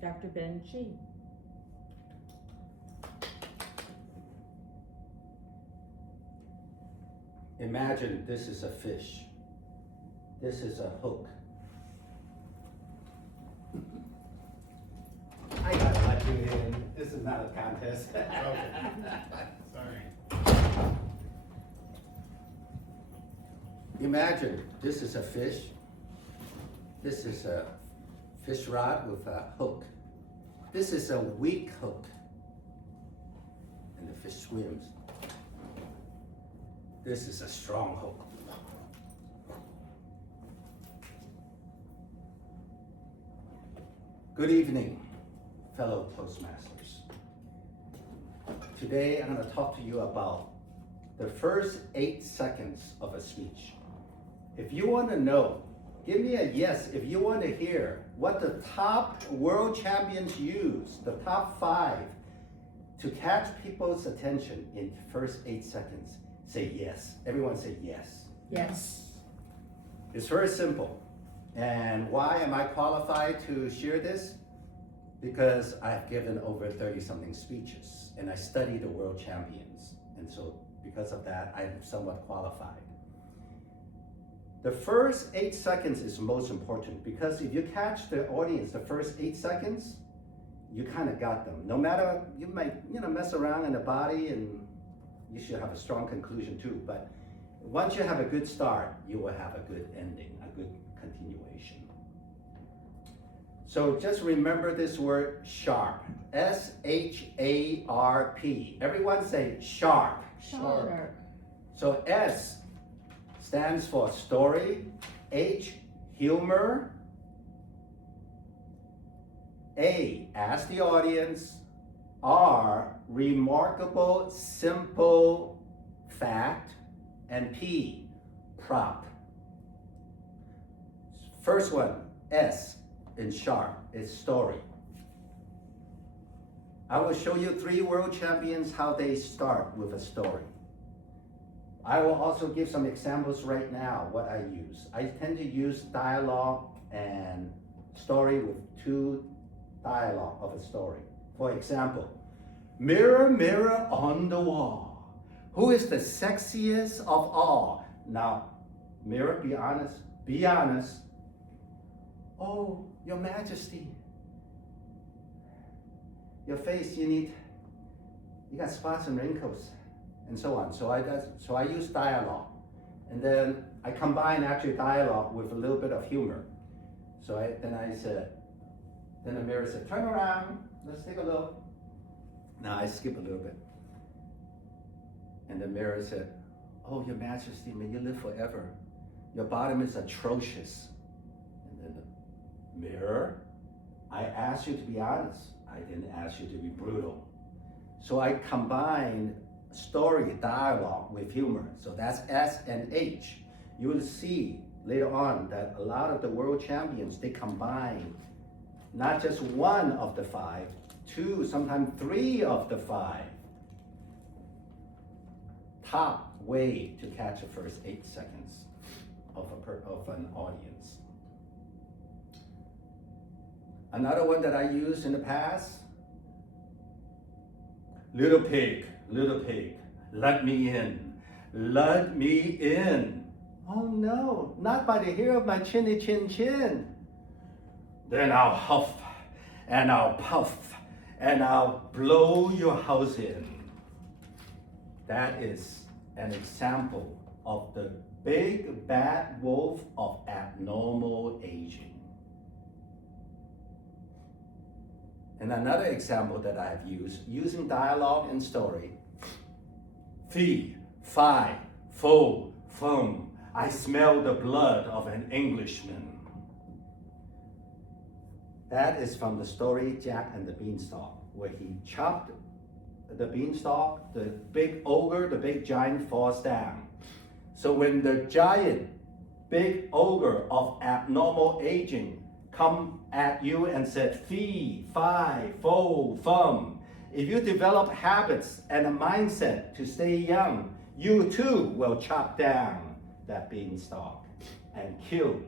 Dr. Ben Chi. Imagine this is a fish. This is a hook. I gotta let you in. This is not a contest. Sorry. Imagine this is a fish. This is a fish rod with a hook. This is a weak hook. And the fish swims. This is a strong hook. Good evening, fellow Toastmasters. Today I'm going to talk to you about the first 8 seconds of a speech. If you want to know, give me a yes if you want to hear what the top world champions use, the top 5, to catch people's attention in the first 8 seconds. Say yes. Everyone say yes. Yes. It's very simple. And why am I qualified to share this? Because I've given over 30-something speeches and I study the world champions. And so because of that, I'm somewhat qualified. The first 8 seconds is most important because if you catch the audience the first 8 seconds, you kind of got them. No matter, you might mess around in the body and you should have a strong conclusion too, but once you have a good start, you will have a good ending, a good continuation. So just remember this word sharp, S-H-A-R-P. Everyone say sharp. Sharp. So S stands for story, H, humor, A, ask the audience, R, remarkable, simple fact, and P, prop. First one, S in sharp, is story. I will show you 3 world champions how they start with a story. I will also give some examples right now what I use. I tend to use dialogue and story with 2 dialogue of a story. For example, mirror, mirror on the wall, who is the sexiest of all? Now, mirror, be honest, be honest. Oh, your majesty, your face, you got spots and wrinkles, and so on. So I use dialogue, and then I combine actually dialogue with a little bit of humor. So then the mirror said, turn around, let's take a look. Now I skip a little bit. And the mirror said, oh, your majesty, may you live forever. Your bottom is atrocious. And then the mirror, I asked you to be honest. I didn't ask you to be brutal. So I combined story, dialogue with humor. So that's S and H. You will see later on that a lot of the world champions, they combine not just one of the 5, 2, sometimes 3 of the 5. Top way to catch the first 8 seconds of an audience. Another one that I used in the past, little pig, let me in, let me in. Oh no, not by the hair of my chinny chin chin. Then I'll huff and I'll puff and I'll blow your house in. That is an example of the big bad wolf of abnormal aging. And another example that I've used, using dialogue and story. Fee, fi, fo, fum, I smell the blood of an Englishman. That is from the story Jack and the Beanstalk, where he chopped the beanstalk, the big ogre, the big giant falls down. So when the giant, big ogre of abnormal aging come at you and said, fee, fi, fo, fum, if you develop habits and a mindset to stay young, you too will chop down that beanstalk and kill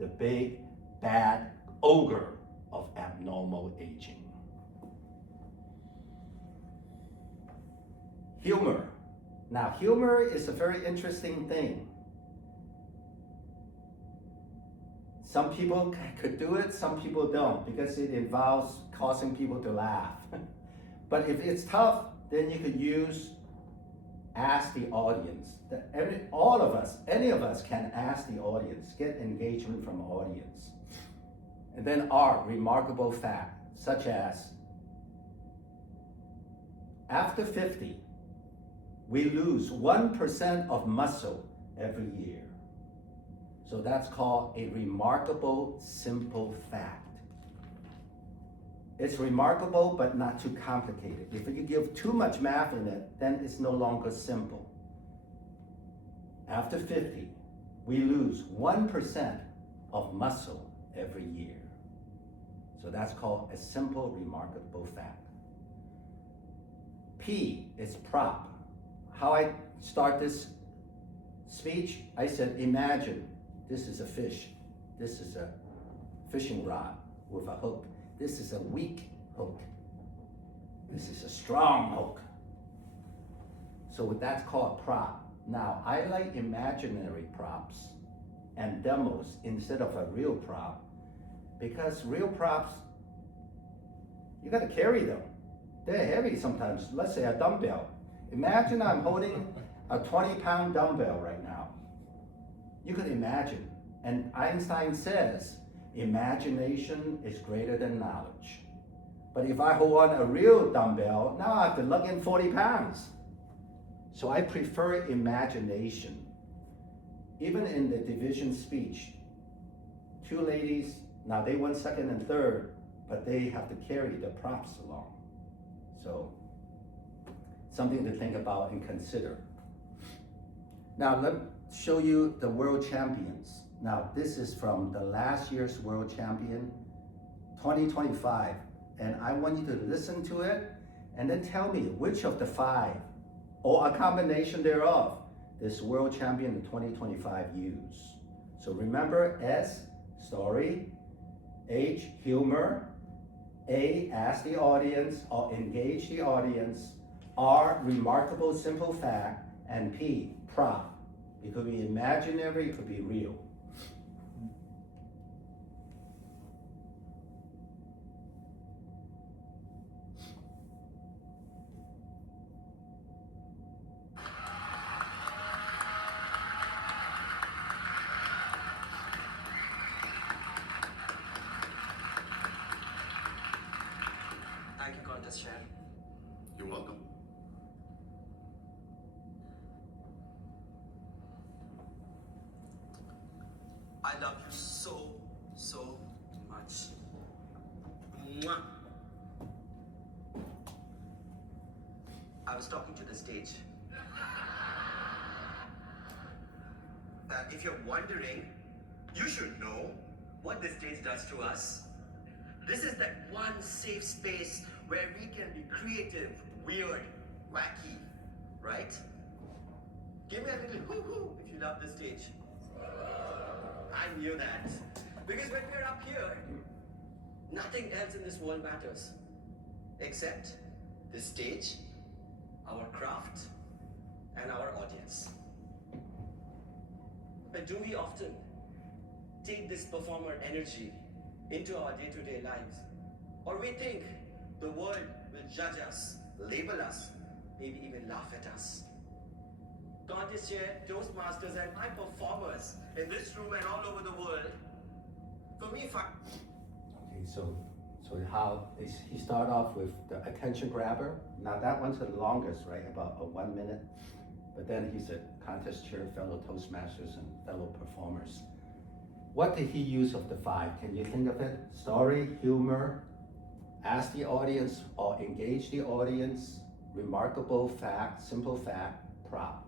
the big bad ogre of abnormal aging. Humor. Now, humor is a very interesting thing. Some people could do it, some people don't, because it involves causing people to laugh. But if it's tough, then you could ask the audience. All of us, any of us can ask the audience, get engagement from audience. And then R, remarkable fact, such as, after 50, we lose 1% of muscle every year. So that's called a remarkable simple fact. It's remarkable, but not too complicated. If you give too much math in it, then it's no longer simple. After 50, we lose 1% of muscle every year. So that's called a simple, remarkable fact. P is prop. How I start this speech, I said, imagine this is a fish. This is a fishing rod with a hook. This is a weak hook. This is a strong hook. So that's called prop. Now, I like imaginary props and demos instead of a real prop, because real props, you gotta carry them. They're heavy sometimes. Let's say a dumbbell. Imagine I'm holding a 20-pound dumbbell right now. You could imagine. And Einstein says, imagination is greater than knowledge. But if I hold on a real dumbbell, now I have to lug in 40 pounds. So I prefer imagination. Even in the division speech, two ladies, now they went second and third, but they have to carry the props along. So, something to think about and consider. Now, let me show you the world champions. Now, this is from the last year's world champion, 2025. And I want you to listen to it and then tell me which of the 5, or a combination thereof, this world champion in 2025 used. So remember, S, story, H, humor, A, ask the audience or engage the audience, R, remarkable simple fact, and P, prop. It could be imaginary, it could be real. Thank you, Contest Chair. You're welcome. I love you so, so much. Mwah. I was talking to the stage. If you're wondering, you should know what the stage does to us. This is that one safe space where we can be creative, weird, wacky, right? Give me a little hoo-hoo if you love the stage. I knew that. Because when we're up here, nothing else in this world matters. Except the stage, our craft, and our audience. But do we often take this performer energy into our day-to-day lives? Or we think the world will judge us, label us, maybe even laugh at us. Contest Chair, Toastmasters, and my performers in this room and all over the world, for me, Okay, so how is he start off with the attention grabber? Now that one's the longest, right? About 1 minute. But then he said, contest chair, fellow Toastmasters, and fellow performers. What did he use of the 5? Can you think of it? Story, humor, ask the audience or engage the audience, remarkable fact, simple fact, prop.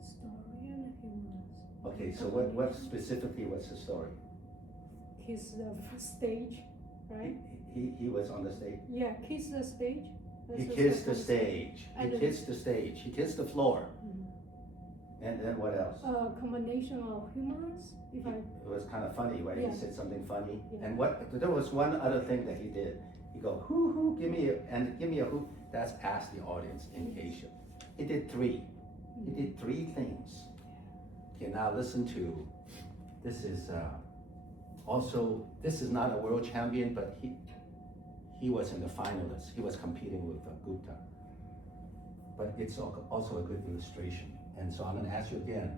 Story and humor. Okay, so what specifically was the story? Kiss the stage, right? He was on the stage. Yeah, kiss the stage. He That's kissed the second stage. He And kissed the stage. He kissed the floor. Mhm. And then what else? Combination of humorous, if I, It was kind of funny, right? Yeah. He said something funny. Yeah. And there was one other thing that he did. He go, hoo, give me a who. That's ask the audience in Asia. He did three. He did three things. Okay, now listen to, this is this is not a world champion, but he was in the finalists. He was competing with Gupta. But it's also a good illustration. And so I'm gonna ask you again,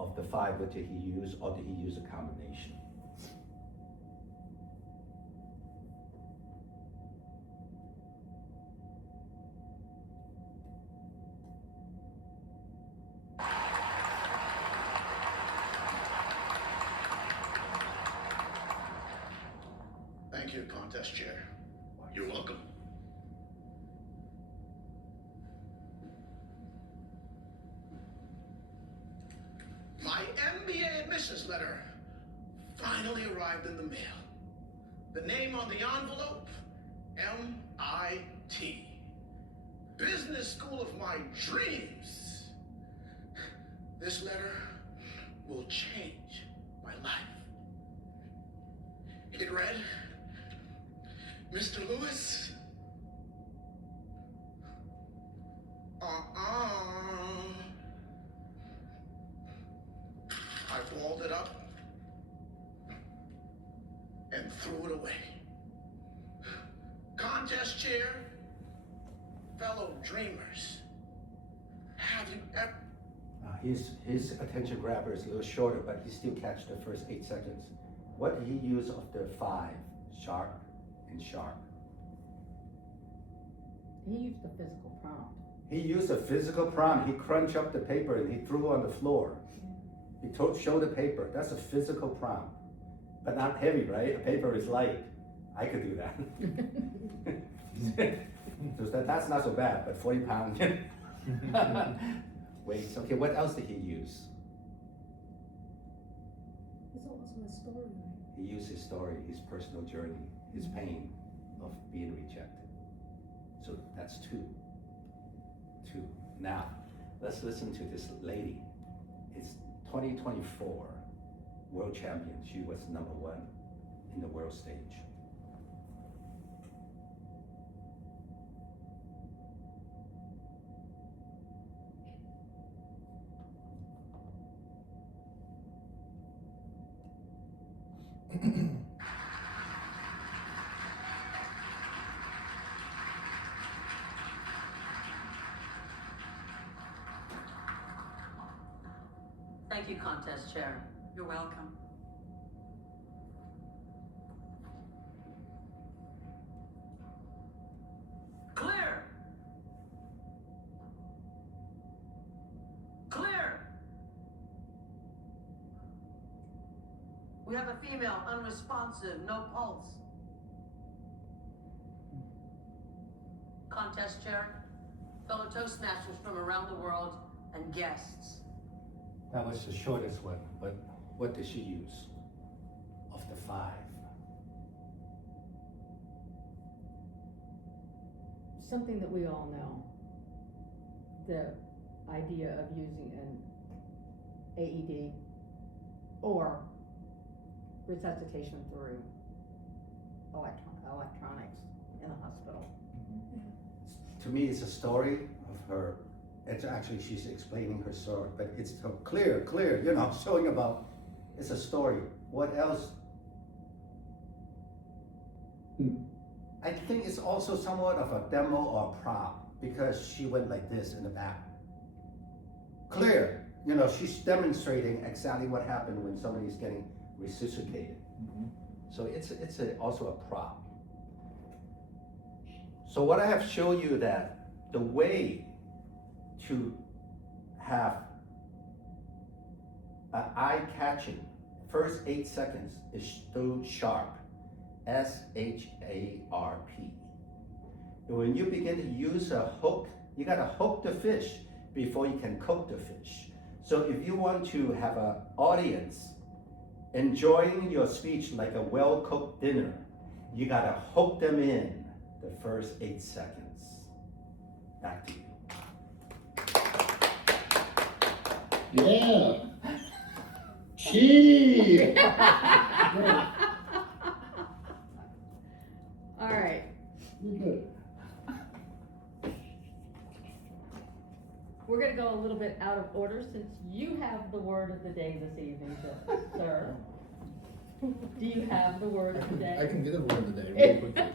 of the five, what did he use, or did he use a combination? Thank you, contest chair. You're welcome. My MBA admissions letter finally arrived in the mail. The name on the envelope, MIT. Business school of my dreams. This letter will change my life. It read, Mr. Lewis, I balled it up and threw it away. Contest chair, fellow dreamers, have you ever... His attention grabber is a little shorter, but he still catch the first 8 seconds. What did he use of the five? Shark and shark. He used the physical prompt. He used a physical prompt. He crunched up the paper and he threw it on the floor. He showed the paper. That's a physical prompt, but not heavy, right? A paper is light. I could do that. So that's not so bad, but 40 pounds. Weights. Okay, what else did he use? it's also a story, right? He used his story, his personal journey, his pain of being rejected. So that's two. Now, let's listen to this lady. It's 2024 world champion. She was number one in the world stage. Thank you, contest chair. You're welcome. Clear! Clear! We have a female, unresponsive, no pulse. Contest chair, fellow Toastmasters from around the world, and guests. That was the shortest one, but what did she use of the five? Something that we all know. The idea of using an AED or resuscitation through electronics in a hospital. To me, it's a story of her. It's actually, she's explaining her story, but it's so clear, showing about, it's a story. What else? I think it's also somewhat of a demo or prop, because she went like this in the back. Clear, she's demonstrating exactly what happened when somebody's getting resuscitated. So it's also a prop. So what I have shown you that the way to have an eye-catching first 8 seconds is through sharp, S-H-A-R-P. And when you begin to use a hook, you gotta hook the fish before you can cook the fish. So if you want to have an audience enjoying your speech like a well-cooked dinner, you gotta hook them in the first 8 seconds. Back to you. Yeah. Gee. All right, You're good. we're gonna go a little bit out of order since you have the word of the day this evening, sir. Do you have the word of the day? I can get a word of the day really quickly.